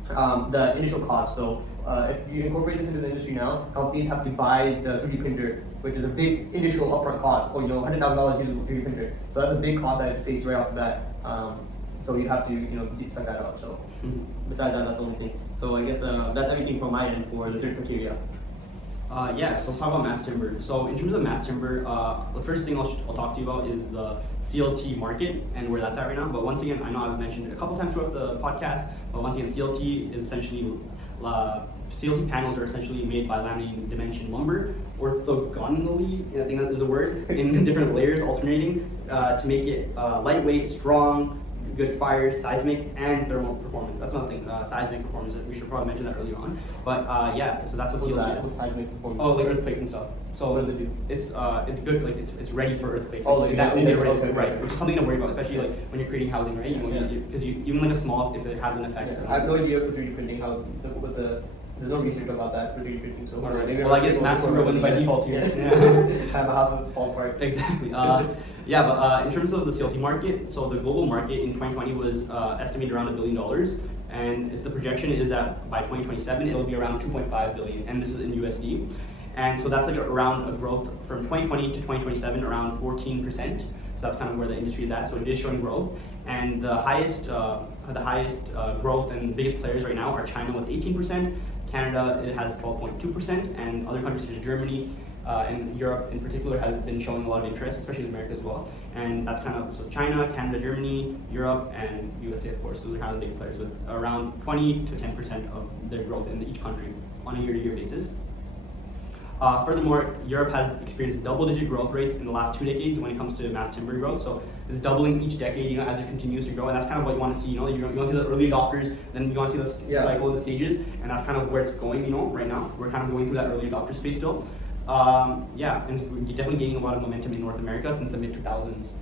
the initial cost. So if you incorporate this into the industry now, companies have to buy the 3D printer, which is a big initial upfront cost. $100,000 to use a 3D printer. So that's a big cost I have to face right off the bat. So you have to suck that out. So besides that, that's the only thing. So I guess that's everything from my end for the third criteria. So let's talk about mass timber. So in terms of mass timber, the first thing I'll talk to you about is the CLT market and where that's at right now. But once again, I know I've mentioned it a couple times throughout the podcast, but once again, CLT is essentially, CLT panels are essentially made by laminating dimension lumber, orthogonally, I think that is the word, in different layers alternating to make it lightweight, strong, good fire, seismic, and thermal performance. That's another thing, seismic performance. We should probably mention that earlier on. But so that's what CLT is. What's seismic performance? Oh, like earthquakes and stuff. So what do they do? It's good, like it's ready for earthquakes. Oh, like that risk, okay. Right, which is something to worry about, especially like when you're creating housing, right? Because even like a small, if it has an effect. Yeah, I have no idea for 3D printing there's no research about that for 3D printing. So well, I guess mass timber wins by default here. Have a house that falls apart. Exactly. But in terms of the CLT market, so the global market in 2020 was estimated around $1 billion, and the projection is that by 2027 it will be around 2.5 billion, and this is in USD. And so that's like around a growth from 2020 to 2027 around 14%. that's kind of where the industry is at. So it is showing growth, and the highest growth and biggest players right now are China with 18%, Canada it has 12.2%, and other countries such as Germany and Europe in particular has been showing a lot of interest, especially America as well. And that's kind of, so China, Canada, Germany, Europe, and USA, of course. Those are kind of the big players with around 20 to 10% of their growth in each country on a year-to-year basis. Furthermore, Europe has experienced double-digit growth rates in the last 2 decades when it comes to mass timber growth. So it's doubling each decade, as it continues to grow, and that's kind of what you want to see. You want to see the early adopters, then you want to see the cycle of the stages, and that's kind of where it's going. Right now we're kind of going through that early adopter space still. And we're definitely gaining a lot of momentum in North America since the mid 2000s.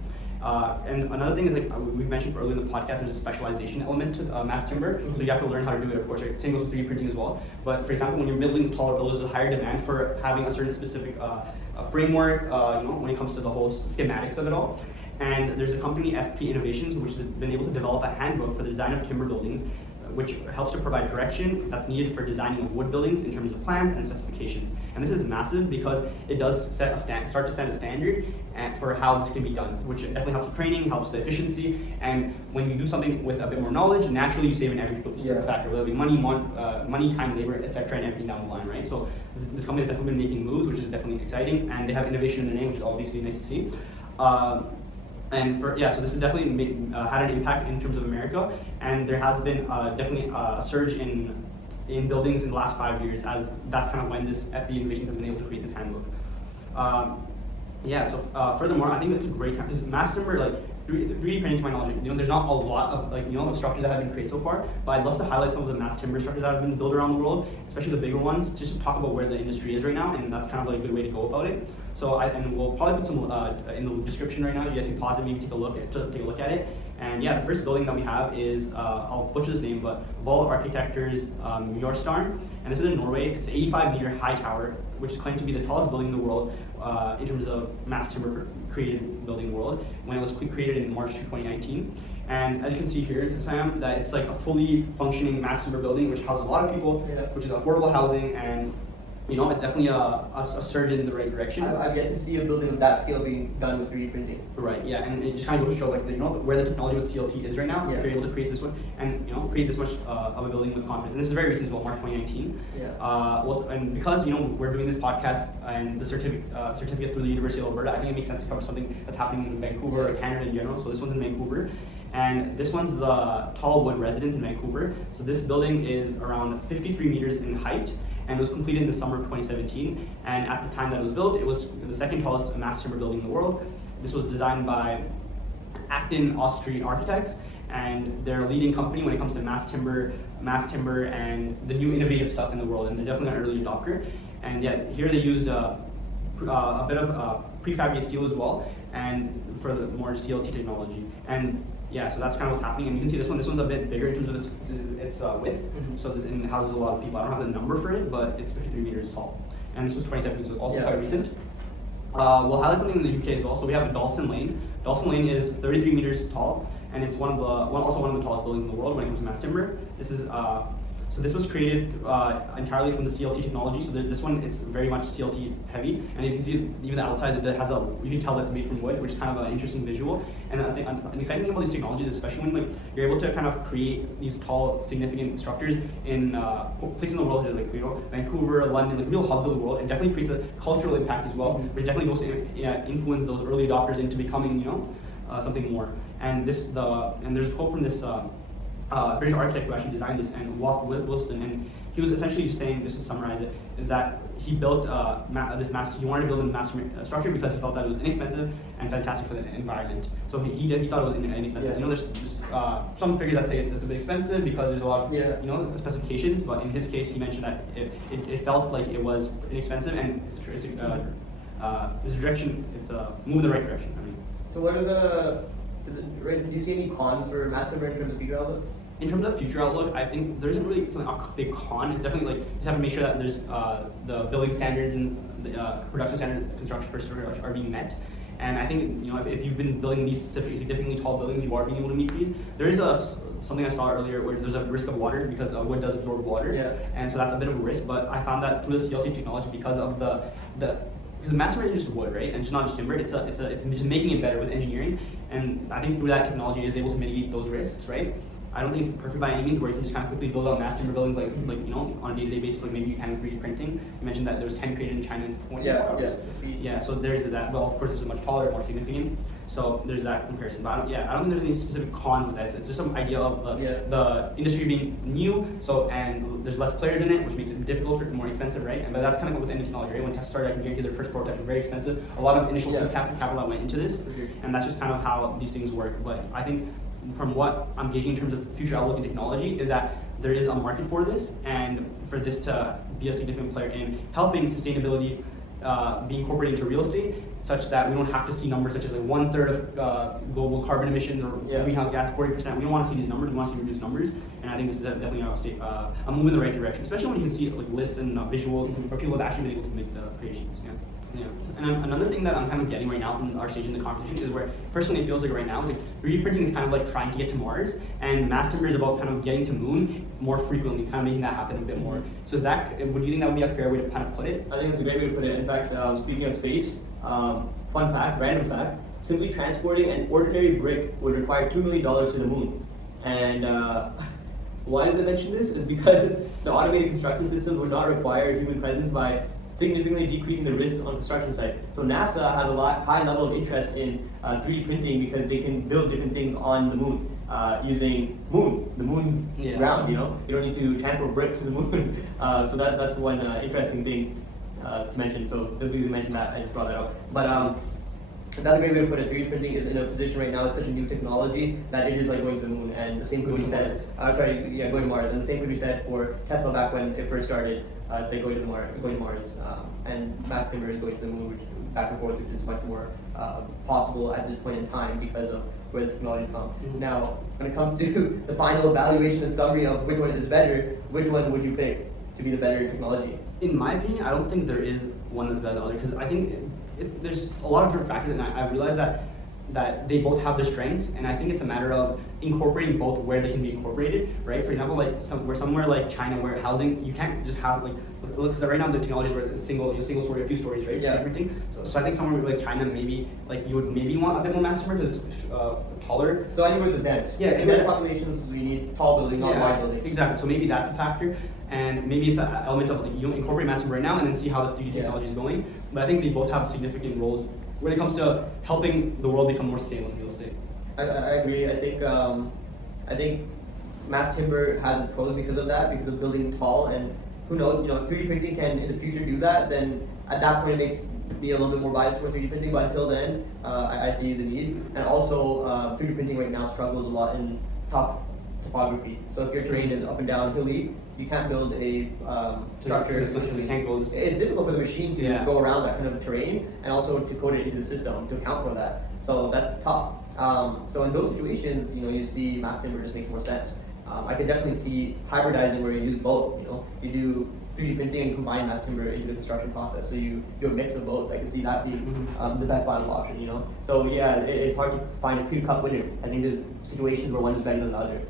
And another thing is, we've mentioned earlier in the podcast, there's a specialization element to mass timber, so you have to learn how to do it, of course, right? Same goes with 3D printing as well. But for example, when you're building taller buildings, there's a higher demand for having a certain specific framework, when it comes to the whole schematics of it all. And there's a company, FP Innovations, which has been able to develop a handbook for the design of timber buildings, which helps to provide direction that's needed for designing of wood buildings in terms of plans and specifications. And this is massive because it does start to set a standard for how this can be done, which definitely helps with training, helps the efficiency, and when you do something with a bit more knowledge, naturally you save in every factor, whether it be money, time, labor, etc., and everything down the line, right? So this company has definitely been making moves, which is definitely exciting, and they have innovation in their name, which is obviously nice to see. So this has definitely had an impact in terms of America, and there has been definitely a surge in buildings in the last 5 years, as that's kind of when this FB Innovations has been able to create this handbook. Furthermore, I think it's a great time because mass timber, 3D printing, to my knowledge, there's not a lot of structures that have been created so far, but I'd love to highlight some of the mass timber structures that have been built around the world, especially the bigger ones, just to talk about where the industry is right now, and that's kind of a good way to go about it. So and we'll probably put some in the description right now. You guys can pause it, maybe take a look at it. And the first building that we have is I'll butcher this name, but Vol Architectures Mjørstarn, and this is in Norway. It's an 85-meter high tower, which is claimed to be the tallest building in the world in terms of mass timber created building in the world, when it was created in March 2019. And as you can see here in Sayem, that it's like a fully functioning mass timber building, which houses a lot of people, which is affordable housing, and it's definitely a surge in the right direction. I've yet to see a building of that scale being done with 3D printing. Right, yeah, and it just kind of goes to show where the technology with CLT is right now. If you're able to create this one and create this much of a building with confidence. And this is very recent as well, March 2019. And because we're doing this podcast and the certificate through the University of Alberta, I think it makes sense to cover something that's happening in Vancouver or Canada in general. So this one's in Vancouver. And this one's the Talukder residence in Vancouver. So this building is around 53 meters in height, and it was completed in the summer of 2017. And at the time that it was built, it was the second tallest mass timber building in the world. This was designed by Acton Austrian architects, and they're a leading company when it comes to mass timber, and the new innovative stuff in the world. And they're definitely an early adopter. And here they used a bit of prefabricated steel as well, and for the more CLT technology. And so that's kind of what's happening, and you can see this one's a bit bigger in terms of its width, so it houses a lot of people. I don't have the number for it, but it's 53 meters tall, and this was 2017, so it's also quite recent. We'll highlight something in the UK as well. So we have a Dalston Lane. Dalston Lane is 33 meters tall, and it's also one of the tallest buildings in the world when it comes to mass timber. This was created entirely from the CLT technology. So this one, it's very much CLT heavy, and you can see even the outside, you can tell that's made from wood, which is kind of an interesting visual. And I think an exciting thing about these technologies, especially when you're able to kind of create these tall, significant structures in places in the world, Vancouver, London, real hubs of the world, it definitely creates a cultural impact as well, which definitely goes to influence those early adopters into becoming something more. And there's a quote from this British architect who actually designed this, and Wolf Wilson, and he was essentially just saying, just to summarize it, is that he built he wanted to build a master structure because he felt that it was inexpensive and fantastic for the environment. So he thought it was inexpensive. There's some figures that say it's a bit expensive because there's a lot of specifications, but in his case, he mentioned that it felt like it was inexpensive, and it's direction, it's a move in the right direction. So what are do you see any cons for mass timber in terms of future outlook? In terms of future outlook, I think there isn't really a big con. It's definitely you just have to make sure that there's the building standards and the production standard construction first are being met. And I think if you've been building these significantly tall buildings, you are being able to meet these. There is something I saw earlier where there's a risk of water because wood does absorb water, and so that's a bit of a risk. But I found that through the CLT technology, because of the because mass timber isn't just wood, right? And it's not just timber. It's just making it better with engineering, and I think through that technology it is able to mitigate those risks, right? I don't think it's perfect by any means, where you can just kind of quickly build out mass timber buildings like you know, on a day-to-day basis, like maybe you can with 3D printing. You mentioned that there was 10 created in China in 24 hours. Yeah, so there's that. Well, of course, this is much taller, more significant. So there's that comparison. But I don't think there's any specific cons with that. It's just some idea of the industry being new, and there's less players in it, which makes it difficult or more expensive, right? But that's kind of with any technology, right? When Tesla started, I can guarantee their first prototypes were very expensive. A lot of initial capital that went into this, and that's just kind of how these things work. But I think from what I'm gauging in terms of future outlook in technology is that there is a market for this, and for this to be a significant player in helping sustainability be incorporated into real estate, such that we don't have to see numbers such as like 1/3 of global carbon emissions or greenhouse gas 40%. We don't want to see these numbers. We want to see reduced numbers, and I think this is definitely a move in the right direction, especially when you can see like lists and visuals where people have actually been able to make the creations. Yeah. And another thing that I'm kind of getting right now from our stage in the competition is where personally it feels like right now is like 3D printing is kind of like trying to get to Mars, and mass timber is about kind of getting to moon more frequently, kind of making that happen a bit more. So Zach, would you think that would be a fair way to kind of put it? I think it's a great way to put it. In fact, speaking of space, fun fact, random fact, simply transporting an ordinary brick would require $2 million to the moon. And why does I mention this? Is because the automated construction systems would not require human presence by significantly decreasing the risks on construction sites. So NASA has a high level of interest in 3D printing because they can build different things on the moon using the moon's ground. You know, you don't need to transport bricks to the moon. So that's one interesting thing to mention. So just because you mentioned that, I just brought that up. But that's a great way to put it. 3D printing is in a position right now, it's such a new technology that it is like going to the moon, and the same could be said, going to Mars, and the same could be said for Tesla back when it first started, say going to Mars, and mass timber is going to the moon, which back and forth, which is much more possible at this point in time because of where the technology's come. Now, when it comes to the final evaluation and summary of which one is better, which one would you pick to be the better technology? In my opinion, I don't think there is one that's better than the other, because I think there's a lot of different factors, and I realize that they both have their strengths, and I think it's a matter of incorporating both where they can be incorporated, right? For example, like somewhere like China, where housing, you can't just have like, because right now the technology is where it's a single story, a few stories, right? Yeah. Everything. So I think somewhere like China, maybe like you would maybe want a bit more mass timber because it's taller. So anywhere that's dense. Yeah. In dense populations, we need tall buildings, not wide buildings. Exactly. So maybe that's a factor. And maybe it's an element of like you incorporate mass timber right now and then see how the 3D technology is going. But I think they both have significant roles when it comes to helping the world become more sustainable in real estate. I agree. I think mass timber has its pros because of that, because of building tall, and who knows, if 3D printing can in the future do that, then at that point it makes me a little bit more biased for 3D printing, but until then, I see the need. And also, 3D printing right now struggles a lot in tough topography. So if your terrain is up and down hilly, you can't build a structure. It's difficult for the machine to go around that kind of terrain, and also to code it into the system to account for that. So that's tough. So in those situations, you see mass timber just makes more sense. I can definitely see hybridizing where you use both. You do 3D printing and combine mass timber into the construction process. So you do a mix of both. I can see that being the best viable option. So yeah, it's hard to find a clear-cut winner. I think there's situations where one is better than the other.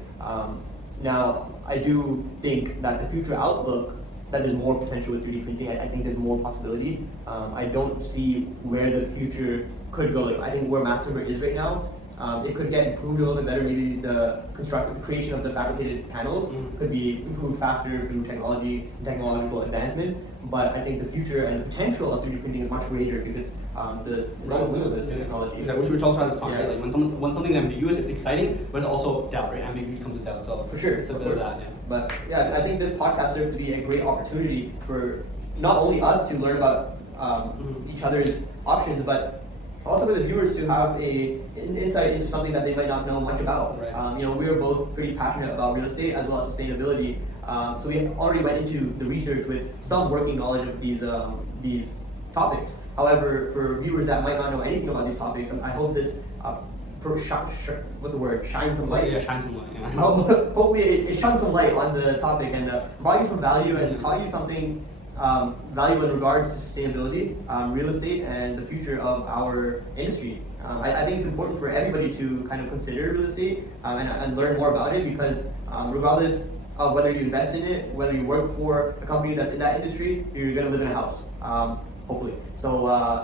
Now, I do think that the future outlook, that there's more potential with 3D printing. I think there's more possibility. I don't see where the future could go. I think where mass timber is right now, it could get improved a little bit better. Maybe the creation of the fabricated panels could be improved faster through technological advancement. But I think the future and the potential of 3D printing is much greater because it's almost limitless in technology. Exactly, which also has a con, right? Like when something is ambiguous, it's exciting, but it's also doubt, right? Ambiguity comes with doubt. So for sure, it's a bit of that. Yeah. But yeah, I think this podcast serves to be a great opportunity for not only us to learn about each other's options, but also for the viewers to have an insight into something that they might not know much about. Right. We are both pretty passionate about real estate as well as sustainability. So we already went into the research with some working knowledge of these topics. However, for viewers that might not know anything about these topics, I hope this shine some light. Yeah, shine some light. Yeah. Hopefully it shines some light on the topic and brought you some value and taught you something valuable in regards to sustainability, real estate, and the future of our industry. I think it's important for everybody to kind of consider real estate and learn more about it, because regardless of whether you invest in it, whether you work for a company that's in that industry, you're going to live in a house. hopefully. So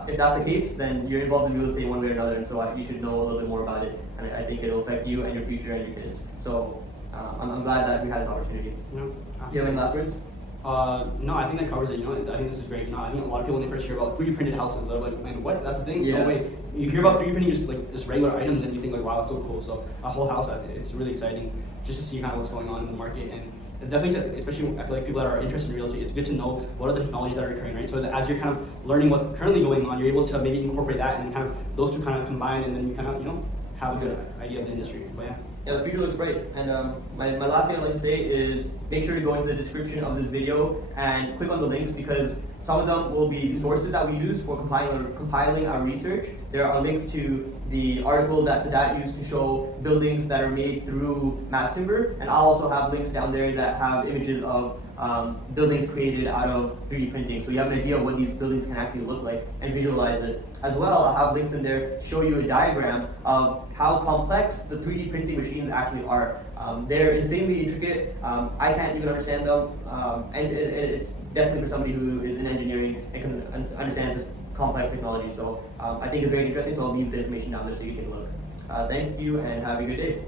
if that's the case, then you're involved in real estate one way or another, and so you should know a little bit more about it, and I think it'll affect you and your future and your kids. So I'm glad that we had this opportunity. No, Do you have any last words? No, I think that covers it. I think this is great. I think a lot of people when they first hear about 3D printed houses, they're like, man, what? That's the thing? Yeah. No way. You hear about 3D printing just regular items, and you think like, wow, that's so cool. So a whole house, it's really exciting just to see kind of what's going on in the market, and it's definitely, especially I feel like people that are interested in real estate, it's good to know what are the technologies that are occurring, right? So that as you're kind of learning what's currently going on, you're able to maybe incorporate that, and then kind of those two kind of combine, and then you kind of have a good idea of the industry. But yeah. Yeah, the future looks bright. And my last thing I'd like to say is make sure to go into the description of this video and click on the links, because some of them will be the sources that we use for compiling our research. There are links to the article that Sadat used to show buildings that are made through mass timber, and I'll also have links down there that have images of buildings created out of 3D printing, so you have an idea of what these buildings can actually look like and visualize it. As well, I'll have links in there show you a diagram of how complex the 3D printing machines actually are. They're insanely intricate. I can't even understand them, and it's definitely for somebody who is in engineering and can understand this complex technology. So I think it's very interesting, so I'll leave the information down there so you can take a look. Thank you and have a good day.